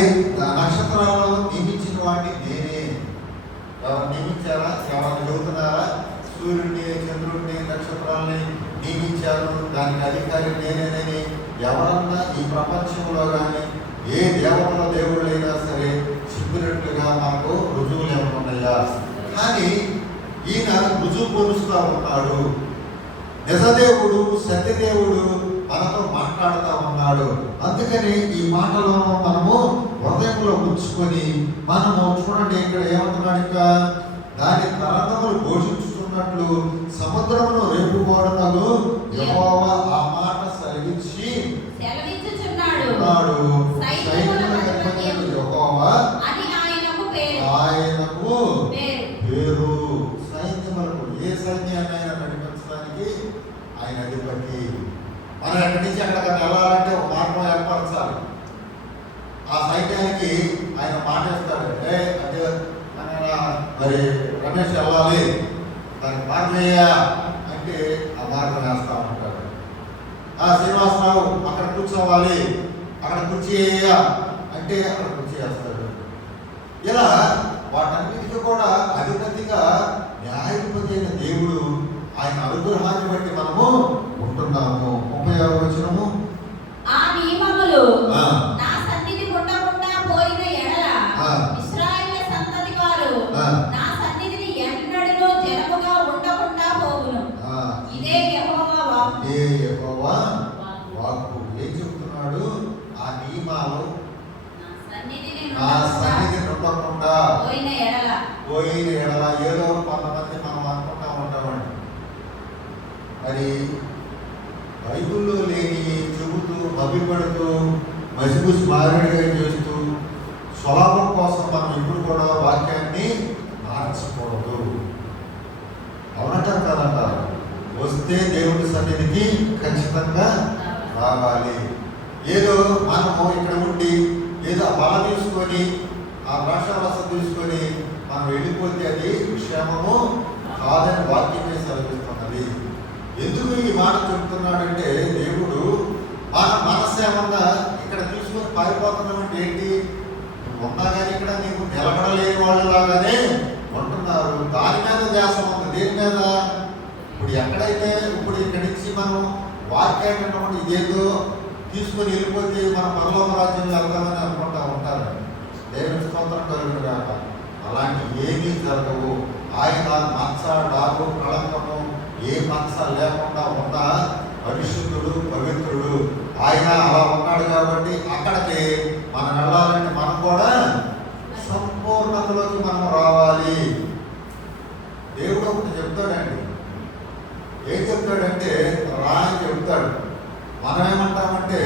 నక్షత్రాలను నియమించిన వాడిని నేనే. ఎవరు నియమించారా? ఎవరు చెబుతున్నారా? సూర్యుడిని, చంద్రుడిని, నక్షత్రాలని నియమించారు, దానికి అధికారి నేనేనని ఎవరన్నా ఈ ప్రపంచంలో కానీ ఏ దేవతల దేవుళ్ళైనా సరే చెప్పినట్లుగా మనకు రుజువులు ఏమన్నాయా? కానీ ఈయన రుజువు పొరుస్తూ ఉన్నాడు. నిజదేవుడు, సత్యదేవుడు మనతో మాట్లాడుతూ ఉన్నాడు. అందుకని ఈ మాటలను మనము హృదయంలో ఉంచుకొని మనము చూడండి ఇక్కడ ఏమంటున్నాడు, ఇంకా దాని తరంగములు ఘోషించుతున్నట్లు సముద్రమును రేపుకోవడము యెహోవా ఆ మాట సెలవిచ్చుచున్నాడు. సైన్యములకు అధిపతి యెహోవా అని ఆయనకు పేరు. ఆయనకు పేరు. పేరు. సైన్యములకు ఏ సైన్యాన్నైనా నడిపించడానికి ఆయన అధిపతి. మనం ఎక్కడి నుంచి ఎక్కడికి వెళ్ళాలంటే ఒక మార్గం ఏర్పరచాలి. ఆ సైన్యానికి ఆయన మాటేస్తాడు, అంటే మరి రమేష్ వెళ్ళాలి, దానికి మార్గం వేయా అంటే ఆ మార్గం వేస్తా ఉంటాడు. శ్రీనివాసరావు అక్కడ కూర్చోవాలి, అక్కడ కుర్చీ వేయ అంటే అక్కడ కుర్చీ వేస్తాడు. ఇలా వాటన్నిటికీ కూడా అధిపతిగా న్యాయాధిపతి అయిన దేవుడు ఆయన అనుగ్రహాన్ని బట్టి మనము ఉంటున్నాము. 36వ వచనము. ఆ నియమములు ఆ. నా సన్నిధి ఉండకుండా పోయిన ఎడల ఆ. ఇశ్రాయేలు సంతతి వారు ఆ. నా సన్నిధిని ఎన్నడూ జనముగా ఉండకుండా పోవును. ఇదే యెహోవా వాక్కు. ఇదే యెహోవా వాక్కు. ఏం చెప్తున్నాడు? ఆ నియమాలు నా సన్నిధి ఉండకుండా పోయిన ఎడల ఏదో కొంతమంది మనం అనుకుంటా ఉంటామండి. మరి బైబిల్లో లేని చెబుతూ మభ్యపడుతూ మసిగుసి మారేడుగా చేస్తూ స్వలాభం కోసం మనం ఎప్పుడు కూడా వాక్యాన్ని మార్చకూడదు. అవునంటారు కదంటారు. వస్తే దేవుడి సన్నిధికి ఖచ్చితంగా రావాలి. ఏదో మనము ఇక్కడ ఉండి ఏదో బల తీసుకొని ఆ ద్రాక్షారసం తీసుకొని మనం వెళ్ళిపోతే అది క్షేమము కాదని వాక్యమే సెలవిస్తున్నది. ఎందుకు ఈ మాట చెప్తున్నాడంటే దేవుడు మన మనస్సు ఏమన్నా ఇక్కడ తీసుకొని పారిపోతున్నామంటే ఏంటి? ఉన్నా కానీ ఇక్కడ నీకు నిలబడలేని వాళ్ళలాగానే ఉంటున్నారు. దాని మీద ధ్యాసం ఉంది. దేని మీద? ఇప్పుడు ఎక్కడైతే ఇప్పుడు ఇక్కడి నుంచి మనం వాక్యాన్ని ఇదేదో తీసుకొని వెళ్ళిపోతే మన పరలోక రాజ్యం వెళ్తామని అనుకుంటా ఉంటారు. దేవుని స్తోత్రం కలుగుగాక. అలాంటి ఏమీ జరగవు. ఆయన మచ్చ, డాగు, కళంకము ఏ మచ్చ లేకుండా ఉన్న పరిశుద్ధుడు, పవిత్రుడు. ఆయన అలా ఉన్నాడు కాబట్టి అక్కడికి మనం వెళ్ళాలంటే మనం కూడా సంపూర్ణతలోకి మనం రావాలి. దేవుడు ఒకటి చెప్తాడండి. ఏం చెప్తాడంటే రా అని చెప్తాడు. మనం ఏమంటామంటే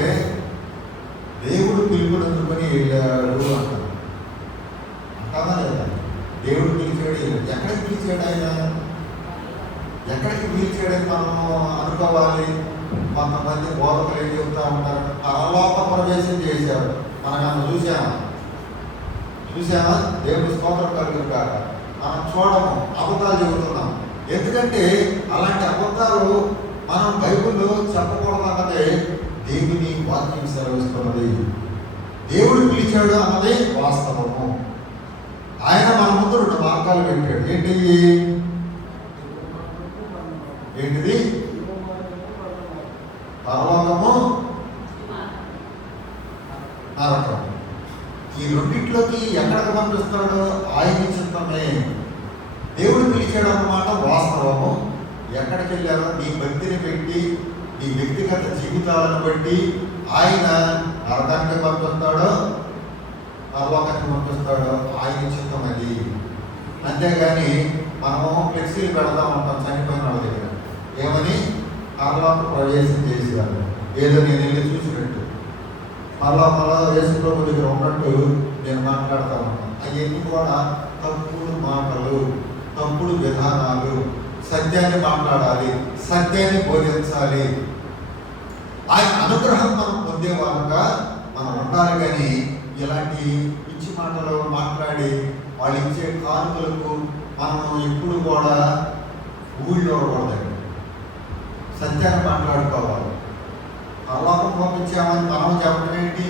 దేవుడు పిలుపుడు అందుకొని వెళ్ళాడు అంటాం. అంటామా లేదా? దేవుడు పిలిచాడు. ఎక్కడికి పిలిచాడు ఆయన? ఎక్కడికి పిలిచాడని మనం అనుకోవాలి. కొంతమంది బోధకులు ఏం చెప్తా ఉంటారు, పరలోక ప్రవేశం చేశారు. మనం చూసామా? దేవుడి స్తోత్రం కలుగును కాక. మనం చూడము, అబద్ధాలు చెబుతున్నాం. ఎందుకంటే అలాంటి అబద్ధాలు మనం బైబిల్లో చెప్పకూడదన్నదే దేవుని వాక్యం సెలవిస్తున్నది. దేవుడు పిలిచాడు అన్నది వాస్తవము. ఆయన మన ముందు 2 మార్గాలు పెట్టాడు. ఏంటిది? పరలోకము, నరకం. ఈ రెండిట్లోకి ఎక్కడికి పంపిస్తాడు? ఆయన చిత్తమే. దేవుడు పిలిచాడు అన్నమాట వాస్తవము. ఎక్కడికి వెళ్ళారో నీ భక్తిని పెట్టి, నీ వ్యక్తిగత జీవితాలను బట్టి ఆయన నరకానికి పంపిస్తాడో పరలోకానికి పంపిస్తాడో ఆయన చిత్తం అది. అంతేగాని మనము ఫ్లెక్సీలు పెడతా ఉంటాం చనిపోయిన వాళ్ళ దగ్గర, ఏమని పరలోక ప్రవేశం చేసేవాళ్ళు, ఏదో నేను వెళ్ళి చూసినట్టు పరలోకంలో యేసు ప్రభు దగ్గర ఉన్నట్టు నేను మాట్లాడుతూ ఉంటాను. అవన్నీ కూడా తప్పుడు మాటలు, తప్పుడు విధానాలు. సత్యాన్ని మాట్లాడాలి, సత్యాన్ని బోధించాలి. ఆయన అనుగ్రహం మనం పొందే వాళ్ళగా మనం ఉండాలి. కానీ ఇలాంటి పిచ్చి మాటలు మాట్లాడి వాళ్ళు ఇచ్చే కానుకలకు మనం ఎప్పుడు కూడా ఊళ్ళో కూడదండి. సత్యాన్ని మాట్లాడుకోవాలి. పరలోకం పంపించామని మనం చెప్పడం ఏంటి?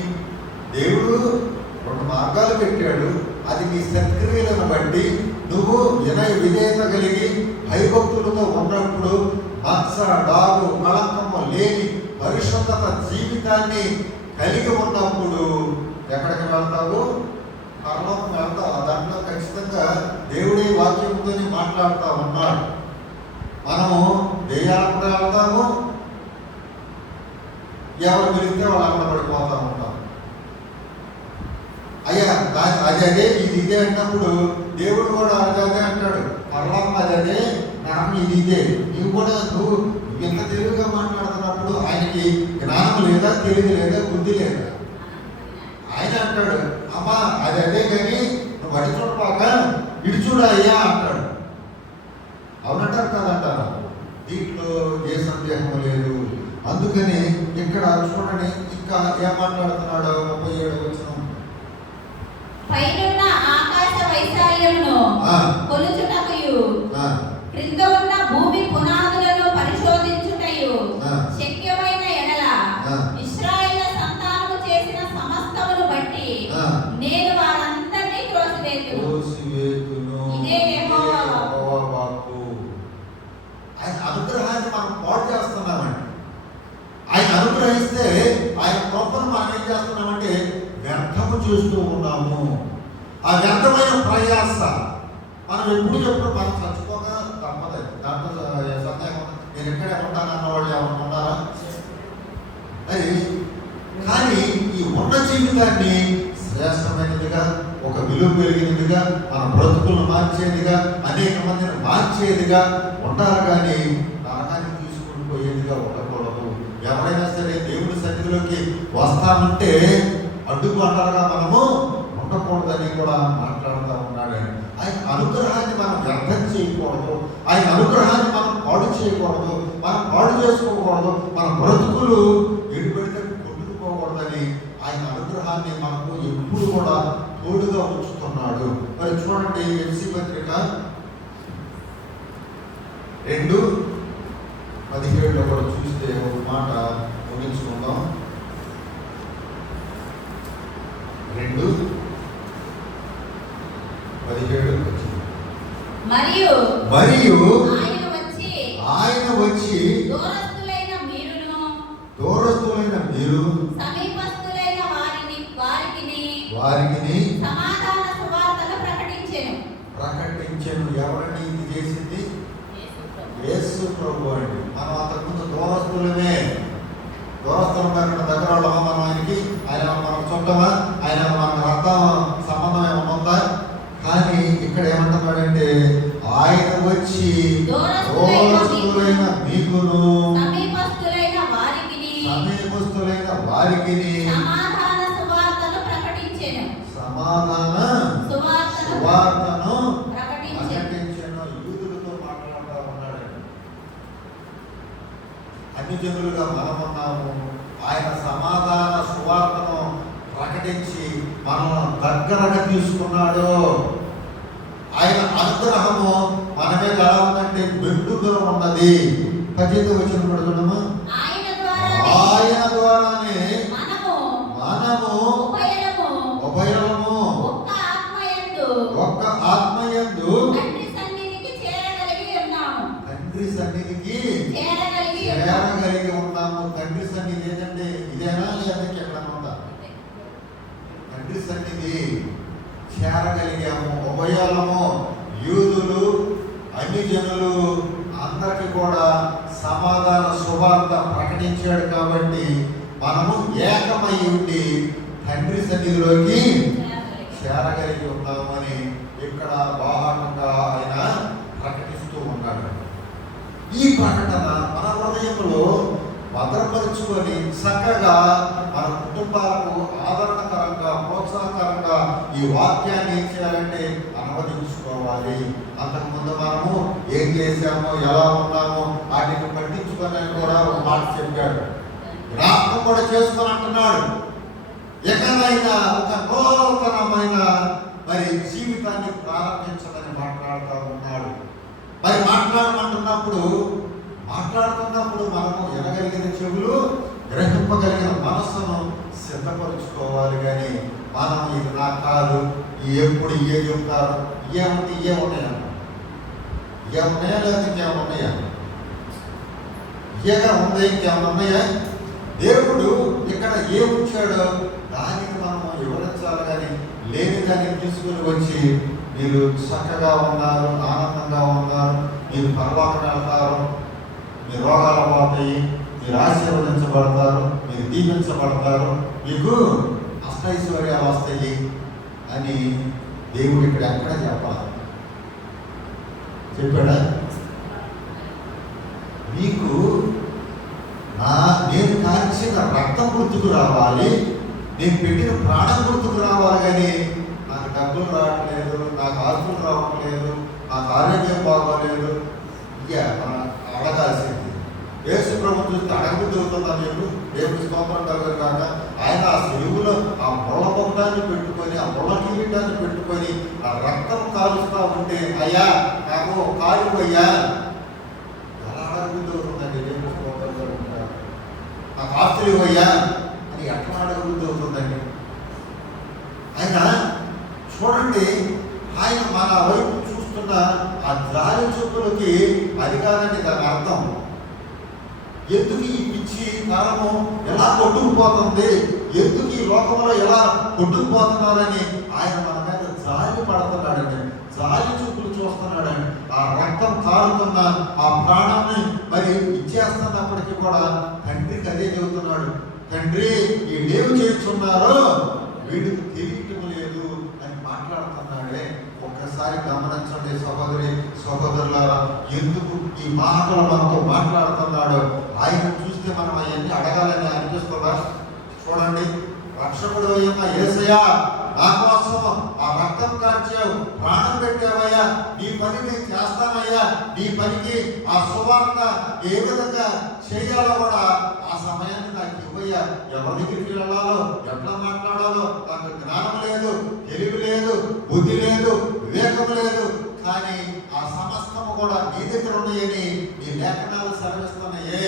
దేవుడు 2 మార్గాలు పెట్టాడు. అది నీ సత్క్రియలను బట్టి నువ్వు విధేయత కలిగి భయభక్తులతో ఉన్నప్పుడు, మత్స డాగు కళంకము లేని పరిశుద్ధత జీవితాన్ని కలిగి ఉన్నప్పుడు ఎక్కడికి వెళ్తావు? పరలోకం వెళ్తావు. దాంట్లో ఖచ్చితంగా దేవుడి వాక్యంతో మాట్లాడుతూ ఉన్నాడు. మనము దెయ్యాలకు కూడా వెళ్తాము, ఎవరు పిలిస్తే వాళ్ళు అక్కడ పడిపోతూ ఉంటాం. అయ్యా అదే ఇది ఇదే అన్నప్పుడు దేవుడు కూడా అదే అంటాడు, పరలోకం అదే, నరకం ఇది ఇదే. నువ్వు ఇంత తెలివిగా మాట్లాడుతున్నప్పుడు ఆయనకి జ్ఞానం లేదా, తెలివి లేదా, బుద్ధి లేదా? ఆయన అంటాడు, అమ్మా అదే కానీ నువ్వు అడి చూడపాక ఇటు చూడా అయ్యా అంటాడు. అవునంటారు కాదంటారా? దీంట్లో ఏ సందేహం లేదు. అందుకని ఇక్కడ చూడండి ఇంకా ఏం మాట్లాడుతున్నాడో 37వ వచనం. పైనున్న ఆకాశ వైశాల్యమును కొలుచుటకుయు, క్రింద ఉన్న భూమి పునాదులను పరిశోధించుటయు శక్యమైన ఎడల ఇశ్రాయేలు సంతానము చేసిన సమస్తమును బట్టి నేను వారందరినీ త్రోసివేతును. ఇదే యెహోవా వాక్కు. ఆయన అనుగ్రహాన్ని మనం పాడు చేస్తున్నామండి. ఆయన అనుగ్రహిస్తే ఆయన కృపను మనం ఏం చేస్తున్నామంటే వ్యర్థము చేస్తూ ఉన్నాము. ఆ వ్యర్థమైన ప్రయాస మనం ఎప్పుడు మనం చచ్చిపోక తప్పదు. దాంట్లో సందేహం. నేను ఎక్కడే ఉంటానన్న వాళ్ళు ఎవరు ఉన్నారా? మరి కానీ ఈ ఉన్న జీవితాన్ని శ్రేష్టమైనదిగా, ఒక విలువ పెరిగినదిగా, మన బ్రతుకులను మార్చేదిగా, అనేక మందిని మార్చేదిగా ఉండాలి. కానీ నరకానికి తీసుకుని పోయేదిగా ఉండకూడదు. ఎవరైనా సరే దేవుడి సన్నిధిలోకి వస్తామంటే అడ్డుబండలుగా మనము ఉండకూడదని కూడా మాట్లాడుతూ ఉన్నాడు. ఆయన అనుగ్రహాన్ని మనం వ్యర్థం చేయకూడదు. ఆయన అనుగ్రహాన్ని మనం పాడు చేయకూడదు. మనం పాడు చేసుకోకూడదు. మన బ్రతుకులు ఎడుపెడితే కొట్టుకుపోకూడదని ఆయన అనుగ్రహాన్ని మనకు ఎప్పుడు కూడా తోడుగా ఉంచుతున్నాడు. మరి చూడండి ఎఫ్సీ పత్రిక 2:17 కూడా చూస్తే ఒక మాట ముగించుకుందాం. 2:17 మరియు ఆయన వచ్చి దూరస్తులైన మీరు సమీపస్తులైన వారికి సమాధాన సువార్తను ప్రకటించెను. ఎవరిని ఇది చేసింది? యేసు ప్రభు అండి. మనం అంతకుముందు దూరస్తులమే. దూరస్తుల దగ్గర వాళ్ళమా? మనం ఆయనకి, ఆయన మనకు చుట్టమా? ఆయన మనకు రక్త సంబంధం ఏమన్నా ఉందా? కానీ ఇక్కడ ఏమంటున్నాడంటే ఆయన వచ్చి దూరస్తులైన మీకును సమీపస్తులైన వారికి సమాధాన సువార్తను ప్రకటించెను. యూదులతో మాట్లాడుతూ ఉన్నాడు. అన్ని జనులుగా మనమున్నాము. ఆయన సమాధాన సువార్తను ప్రకటించి మనల్ని దగ్గరగా తీసుకున్నాడు. ఆయన అనుగ్రహము మన మీద ఎలా ఉందంటే మెండుగా ఉన్నది. 18వ వచనం పడుతున్నామా? ఆయన ద్వారానే మనము ఉభయము ఒక్క ఆత్మయందు తండ్రి సన్నిధికి చేరగలిగి ఉన్నాము. తండ్రి సన్నిధి ఏంటంటే ఇదేనా లేదా ఎక్కడ ఉందా? తండ్రి సన్నిధి చేరగలిగాము. ఉభయము యూదులు అన్ని జనులు అందరికి కూడా సమాధాన సువార్త ప్రకటించాడు కాబట్టి మనము ఏకమై ఉండి తండ్రి సన్నిధిలోకి చేరగలిగి ఉన్నామని ఇక్కడ బాహంగా ఆయన ప్రకటిస్తూ ఉన్నాడు. ఈ ప్రకటన మన హృదయంలో భద్రపరుచుకొని చక్కగా మన కుటుంబాలకు ఆదరణకరంగా ప్రోత్సాహకరంగా ఈ వాక్యాన్ని ఏం చేయాలంటే అనువదించుకోవాలి. అంతకుముందు మనము ఏం చేశామో ఎలా ఉన్నామో వాటిని పట్టించుకొని కూడా ఒక మాట చెప్పాడు. జ్ఞాపకం కూడా చేసుకొని అంటున్నాడు. ఎక్కడైనా ఒక నూతనమైన మరి జీవితాన్ని ప్రారంభించమని మాట్లాడుతూ ఉన్నాడు. మరి మాట్లాడుతున్నప్పుడు మనము వినగలిగిన చెవులు, గ్రహింపగలిగిన మనస్సును సిద్ధపరుచుకోవాలి. కానీ మనం ఇది నా కాదు, ఎప్పుడు ఇవే చెప్తారు, ఇవే ఉన్నాయా లేదా ఇంకేమన్నాయా? ఇవేగా ఉంది, ఇంకేమన్నా ఉన్నాయా? దేవుడు ఇక్కడ ఏముంచాడో దానికి మనము వివరించాలి. కానీ లేని దాన్ని తీసుకుని వచ్చి మీరు చక్కగా ఉన్నారు, ఆనందంగా ఉన్నారు, మీరు పరలోకం వెళ్తారు, మీ రోగాలు పోతాయి, మీరు ఆశీర్వదించబడతారు, మీరు దీవించబడతారు, మీకు అష్టైశ్వర్యాలు వస్తాయి అని దేవుడు ఇక్కడ ఎక్కడ చెప్పాలి? చెప్పాడా? మీకు నేను కాల్చిన రక్తం గుర్తుకు రావాలి, నేను పెట్టిన ప్రాణం గుర్తుకు రావాలి. కానీ నాకు డబ్బులు రావట్లేదు, నాకు ఆస్తులు రావట్లేదు, నాకు ఆరోగ్యం బాగోలేదు, ఇక అడగాల్సింది. యేసు ప్రభు చూస్తే అడగబుద్ధి అవుతుందా? మీకు దేవుడి స్తోత్రం కలగదు కాక ఆయన ఆ సెలువులో ఆ ముళ్ళ పొగటాన్ని పెట్టుకొని, ఆ ముళ్ళ కిరీటాన్ని పెట్టుకొని ఆ రక్తం కాలుస్తూ ఉంటే, అయ్యా నాకు కాలిపోయ్యా, ఎలా అడగబుద్ధి అవుతుందండి? దేవుడి స్తోత్రం కలుగుతారు. నాకు ఆస్తులు ఇవ్వయ్యా అని ఎట్లా అడగబుద్ధి అవుతుందండి? ఆయన చూడండి, ఆయన మన వైపు చూస్తున్న ఆ జాలి చూపులకి అది కాదండి దాని అర్థం. ఎందుకు ఈ పిచ్చి కాలము ఎలా కొట్టుకుపోతుంది, ఎందుకు ఈ లోకంలో ఎలా కొట్టుకుపోతున్నారని ఆయన మన మీద జాలి పడుతున్నాడండి, జాలి చూపులు చూస్తున్నాడండి. ఆ రక్తం కారుతున్న ఆ ప్రాణాన్ని మరి ఇచ్చేస్తున్నప్పటికీ కూడా తండ్రికి అదే చెబుతున్నాడు. తండ్రి వీడేమి చేస్తున్నారో వీడికి తెలియటం లేదు అని మాట్లాడుతున్నాడే. ఒక్కసారి గమనించండి సహోదరులారా, ఎందుకు ఈ మాటలు మనతో మాట్లాడుతున్నాడో. ఆయన చూస్తే మనం అవన్నీ అడగాలని అనిపిస్తుందా? చూడండి, రక్షకుడు అయిన యేసయ్యా, నా కోసం ఆ రక్తం కార్చావు, ప్రాణం పెట్టావయ్యా, నీ పని నేను చేస్తానయ్యా, నీ పనికి ఆ సువార్త ఏ విధంగా చేయాలో కూడా ఆ సమయాన్ని నాకు ఇవ్వయ్యా. ఎవరి దగ్గరికి వెళ్ళాలో, ఎట్లా మాట్లాడాలో నాకు జ్ఞానం లేదు, తెలివి లేదు, బుద్ధి లేదు, వివేకం లేదు. కానీ ఆ సమస్తము కూడా నీ దగ్గర ఉన్నాయని నీ లేఖనాలు సెలవిస్తున్నాయే.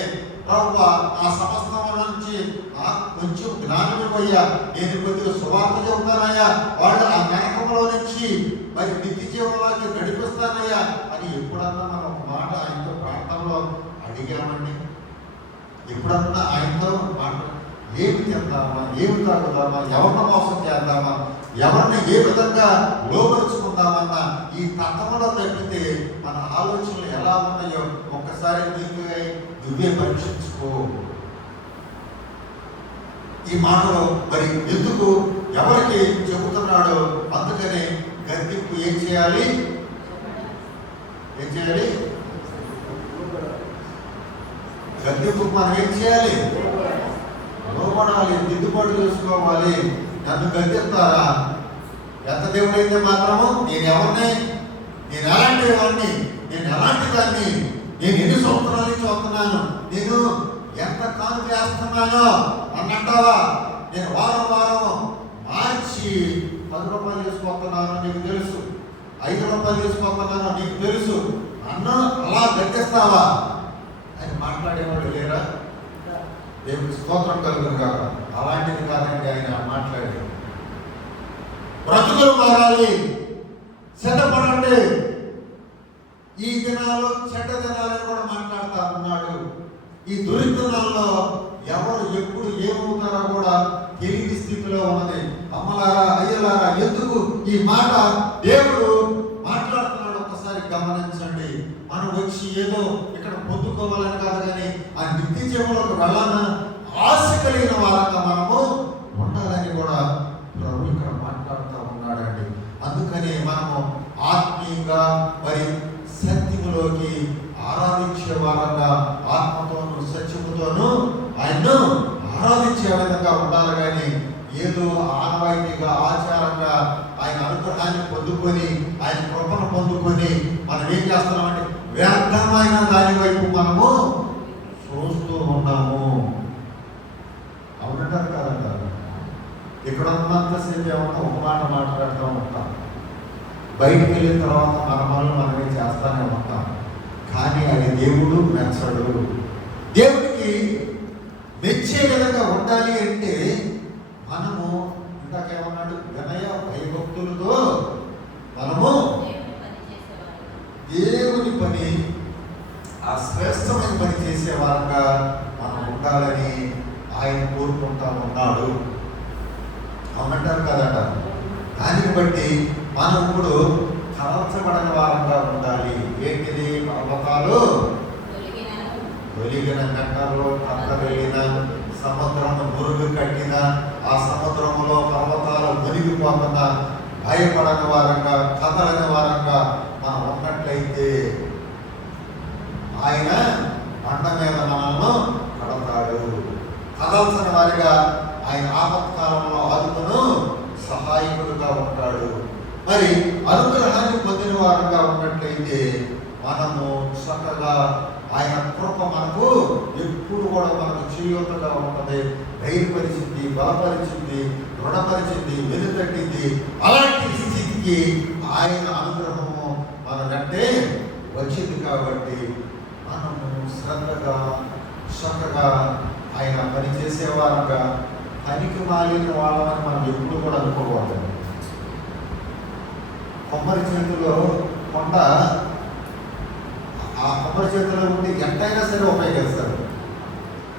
ప్రభువా, ఆ సమస్తం నుంచి కొంచెం జ్ఞానం ఇవ్వయ్యా, నేను కొద్దిగా సువార్త చెబుతానయ్యా, వాళ్ళు ఆ నరకంలో నుంచి మరి నిత్య జీవనంలోకి నడిపిస్తానయ్యా అని ఎప్పుడన్నా మనం ఒక మాట ఆయనతో ప్రాంతంలో అడిగామండి? ఎప్పుడన్నా ఆయనతో మాట ఏమి తిందామా, ఏమి తాగుదామా, ఎవరిని మోసం చేద్దామా, ఎవరిని ఏ విధంగా లోపరుచుకుందామన్నా ఈ తత్వంలో తప్పితే మన ఆలోచనలు ఎలా ఉన్నాయో ఒక్కసారి నువ్వే పరీక్షించుకో. ఈ మాటలో మరి ఎందుకు ఎవరికి చెబుతున్నాడో అందుకనే గద్దింపు ఏం చేయాలి? గద్దింపు మనం ఏం చేయాలి? లోపడాలి, దిద్దుబాటు చేసుకోవాలి. నన్ను గద్దిస్తారా? ఎంత దేవుడైతే మాత్రము నేను ఎవరిని, నేను ఎలాంటి వాడిని, నేను ఎలాంటి దాన్ని, నేను ఎన్ని సంవత్సరాల నుంచి వస్తున్నాను, నేను ఎంత కాను చేస్తున్నానో అన్నంటావా? నేను వారం మార్చి 10 రూపాయలు తీసుకొస్తున్నాను నీకు తెలుసు, 5 రూపాయలు తీసుకొస్తున్నాను నీకు తెలుసు, నన్ను అలా గద్దిస్తావా? ఆయన మాట్లాడేవాడు లేరా? దేవుడి స్తోత్రం కలుగును కాక. అలాంటిది కాదండి ఆయన మాట్లాడేది. బ్రతుకులు మారాలి, సిద్ధపడండి. ఈ దినాలు చెడ్డ దినాలని కూడా మాట్లాడుతూ ఉన్నాడు. ఈ దురితనాల్లో ఎవరు ఎప్పుడు ఏమవుతారో కూడా తెలియని స్థితిలో ఉన్నది. అమ్మలారా, అయ్యలారా, ఎందుకు ఈ మాట దేవుడు మాట్లాడుతున్నాడు ఒకసారి గమనించండి. మనం వచ్చి ఏదో ఇక్కడ పొందుకోవాలని కాదు, కానీ ఆ నిత్య జీవంలోకి వెళ్ళాలని ఆశ కలిగిన వారంగా మనము ఉండాలని కూడా ప్రభు ఇక్కడ మాట్లాడుతూ ఉన్నాడండి. అందుకని మనము ఆత్మీయంగా మరి సత్యములోకి ఆరాధించే వారంగా ఆత్మతోనూ సత్యముతోనూ ఆయన్ను ఆరాధించే విధంగా ఉండాలి. కానీ ఏదో ఆనవాయితీగా ఆచారంగా ఆయన అనుగ్రహాన్ని పొందుకొని ఆయన కృపను పొందుకొని మనం ఏం చేస్తున్నామంటే వ్యర్థమైన దాని వైపు మనము చూస్తూ ఉన్నాము. అవునంటారు కాదంటారు. ఇక్కడ ఉన్నంతసేపు ఏమన్నా ఒక మాట మాట్లాడుతూ ఉంటాం, బయటికి వెళ్ళిన తర్వాత మన పనులు మనమే చేస్తానే ఉంటాం. కానీ అది దేవుడు మెచ్చడు. దేవుడికి మెచ్చే విధంగా ఉండాలి అంటే మనము ఇందాకేమన్నాడు, వినయ భయభక్తులతో మనము దేవుని పని, ఆ శ్రేష్టమైన పని చేసే వారంగా మనం ఉండాలని ఆయన కోరుకుంటా ఉన్నాడు. అవునంటారు కదట. దాన్ని బట్టి మనం ఇప్పుడు కలర్చబడిన వారంగా ఉండాలి. ఏంటిది? పర్వతాలు తొలిగిన, కట్టలు కట్టగలిగిన, సముద్రము మురుగు కట్టిన, ఆ సముద్రములో పర్వతాలు మునిగిపోకుండా భయపడని వారంగా, కదలని వారంగా మనం ఉన్నట్లయితే ఆయన బండ మీద మనల్ని కడతాడు. కదల్సిన వారిగా ఆయన ఆపత్కాలంలో ఆదుకును సహాయకుడుగా ఉంటాడు. మరి అనుగ్రహాన్ని పొందిన వారంగా ఉన్నట్లయితే మనము చక్కగా ఆయన కృప మనకు ఎప్పుడు కూడా మనకు చేయూతగా ఉంటుంది. ధైర్యపరిచింది, బలపరిచింది, దృఢపరిచింది, వెనుతట్టింది. అలాంటి స్థితికి ఆయన అనుగ్రహము మన కంటే వచ్చింది. కాబట్టి మనము శ్రద్ధగా చక్కగా ఆయన పని చేసేవారంగా, పనికి మాలిన వాళ్ళని మనం ఎప్పుడు కూడా అనుకోకూడదు. కొమ్మరి చేతిలో కొండ, ఆ కొమ్మరి చేతిలో ఉండి ఎంతైనా సరే ఉపయోగిస్తారు.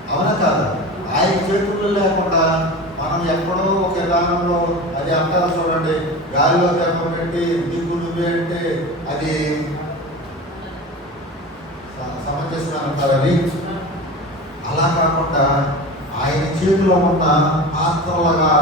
అవునా కాదు? ఆయన చేతుల్లో లేకుండా మనం ఎక్కడో ఒక విధానంలో అది అంటారు చూడండి, గాలిలో తెప్ప పెట్టి దిగ్గు నువ్వే అంటే అది సమంజసమేనంటారని. అలా కాకుండా ఆయన చేతిలో ఉన్న పాత్రలుగా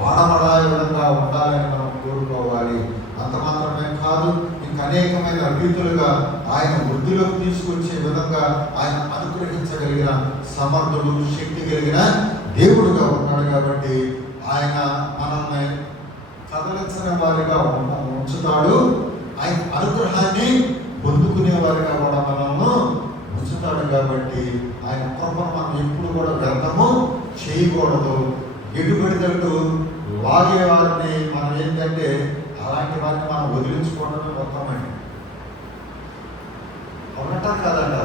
వాడబడే విధంగా ఉండాలని మనం కోరుకోవాలి. అంత మాత్రమే కాదు, ఇంకా అనేకమైన రీతులుగా ఆయన వృద్ధిలోకి తీసుకొచ్చే విధంగా ఆయన అనుగ్రహించగలిగిన సమర్థుడు, శక్తి కలిగిన దేవుడుగా ఉన్నాడు. కాబట్టి ఆయన మనల్ని కదలించిన వారిగా ఉంచుతాడు. ఆయన అనుగ్రహాన్ని పొందుకునే వారిగా కూడా మనల్ని ఉంచుతాడు. కాబట్టి ఆయన కృపను మనం ఎప్పుడు కూడా వ్యర్థము చేయకూడదు. ఎటుబడితట్టు లాగే వారిని మనం ఏంటంటే అలాంటి వారిని మనం వదిలించుకోవడమే మొత్తమండి. అవునట కాదంట.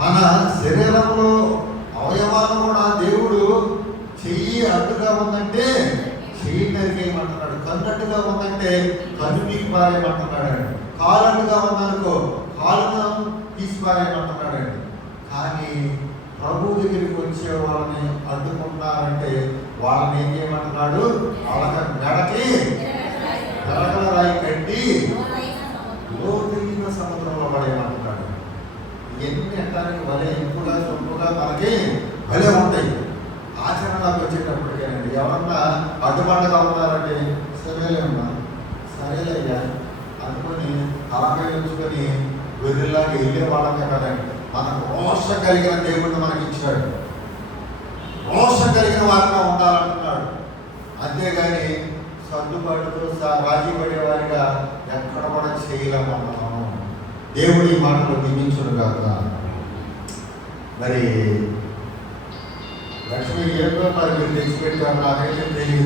మన శరీరంలో అవయవాలు కూడా దేవుడు చెయ్యి అడ్డుగా ఉందంటే చెయ్యి నరికేయమంటున్నాడు, కన్నట్టుగా ఉందంటే కన్ను పీకి పారేయమంటున్నాడు, కాలు అడ్డుగా ఉందనుకో కాలును తీసి పారేయమంటున్నాడండి. కానీ ప్రభు దగ్గరికి వచ్చే వాళ్ళని అడ్డుకుంటున్నారంటే వాళ్ళని ఏం చేయమంటున్నాడు? వాళ్ళకి మెడకి తెలగల రాయి కట్టి లోతైన సముద్రంలో పడేయమంటున్నాడు. ఇవన్నీ ఎట్టానికి భలే ఇంపుగా సొంపుగా మనకి భలే ఉంటాయి. ఆచరణలోకి వచ్చేటప్పటికేనండి ఎవరన్నా అడ్డుపడ్డగా ఉన్నారంటే సరేలే ఉన్నా, సరేలయ్యా అనుకుని తలకాయ ఉంచుకొని వెర్రిలాగా వెళ్ళే వాళ్ళకే కదండి. మనకు రోషం కలిగిన దేవుడిని మనకి ఇచ్చాడు. రోషం కలిగిన వారిగా ఉండాలంటున్నాడు. అంతేగాని సర్దుబాటుతో రాజీ పడేవారిగా ఎక్కడ కూడా చేయలేమన్నాము. దేవుడి మాటలు దిగించుడు కాక. మరి లక్ష్మి ఏంటో మరి మీరు తెచ్చిపెట్టారు, నాకైతే తెలియదు.